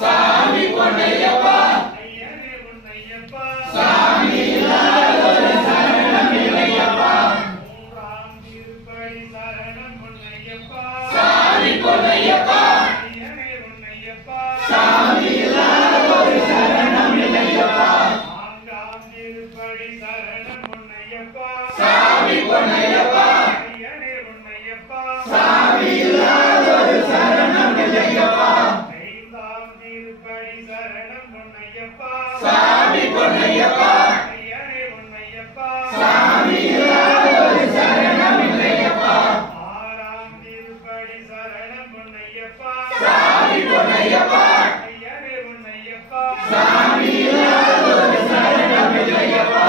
சாமி பொன்னையப்பா ஐயனே பொன்னையப்பா சாமி இல்லாதொரு சரணம் இல்லையப்பா மூன்றாம் திருப்படி சரணம் பொன்னையப்பா சாமி பொன்னையப்பா ஐயனே பொன்னையப்பா சாமி இல்லாதொரு சரணம் இல்லையப்பா நான்காம் திருப்படி சரணம் பொன்னையப்பா சாமி பொன்னையப்பா ஐயனே பொன்னையப்பா சாமி இல்லாதொரு சரணம் இல்லையப்பா ஐந்தாம் திருப்படி சரணம் பொன்னையப்பா சாமி பொன்னையப்பா ஐயனே பொன்னையப்பா சாமி இல்லாதொரு சரணம் இல்லையப்பா ஆறாம் திருப்படி சரணம் பொன்னையப்பா சாமி பொன்னையப்பா ஐயனே பொன்னையப்பா சாமி இல்லாதொரு சரணம் இல்லையப்பா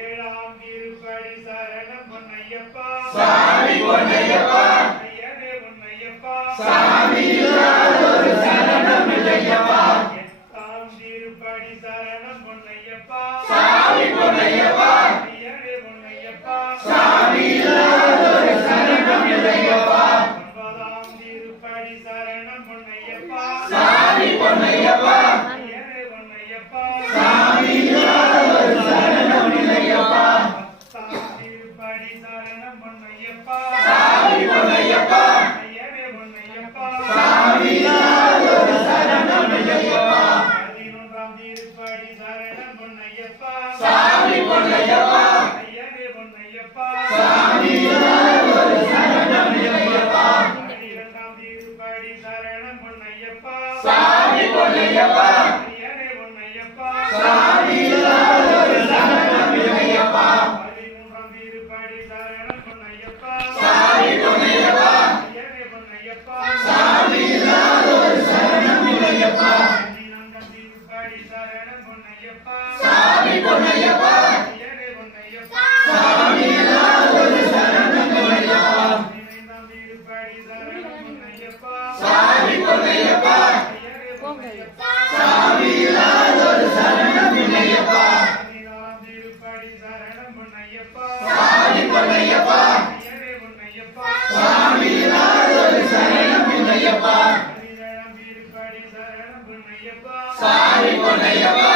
ஏழாம் திருப்படி சரணம் பொன்னையப்பா சாமி பொன்னையப்பா ஐயனே பொன்னையப்பா சாமி இல்லாதொரு சரணம் இல்லையப்பா எட்டாம் திருப்படி சரணம் பொன்னையப்பா சாமி பொன்னையப்பா ஐயனே பொன்னையப்பா சாமி இல்லாதொரு சரணம் இல்லையப்பா ஒன்பதாம் திருப்படி சரணம் பொன்னையப்பா சாமி பொன்னையப்பா ஐயனே பொன்னையப்பா சாமி இல்லாதொரு சரணம் இல்லையப்பா பத்தாம் திருப்படி சரணம் பொன்னையப்பா சாமி பொன்னையப்பா ஐயனே பொன்னையப்பா சாமி இல்லாதொரு சரணம் இல்லையப்பா பதினொன்றாம் திருப்படி சரணம் பொன்னையப்பா சாமி பொன்னையப்பா ஐயனே பொன்னையப்பா சாமி இல்லாதொரு சரணம் இல்லையப்பா பன்னிரண்டாம் திருப்படி சரணம் பொன்னையப்பா சாமி பொன்னையப்பா ஐயனே பொன்னையப்பா சாமி இல்லாதொரு சரணம் இல்லையப்பா பதிமூன்றாம் திருப்படி சரணம் பொன்னையப்பா சாமி பொன்னையப்பா ஐயனே பொன்னையப்பா சாமி இல்லாதொரு சரணம் இல்லையப்பா பதினான்காம் திருப்படி சரணம் பொன்னையப்பா சாமி பொன்னையப்பா ஐயனே பொன்னையப்பா சாமி இல்லாதொரு சரணம் இல்லையப்பா பதினைந்தாம் திருப்படி சரணம் பொன்னையப்பா சாமி பொன்னையப்பா ஐயனே பொன்னையப்பா சாமி இல்லாதொரு சரணம் இல்லையப்பா பதினாறாம் திருப்படி சரணம் பொன்னையப்பா சாமி பொன்னையப்பா ஐயனே பொன்னையப்பா சாமி இல்லாதொரு சரணம் இல்லையப்பா பதினேழாம் திருப்படி சரணம் பொன்னையப்பா சாமி பொன்னையப்பா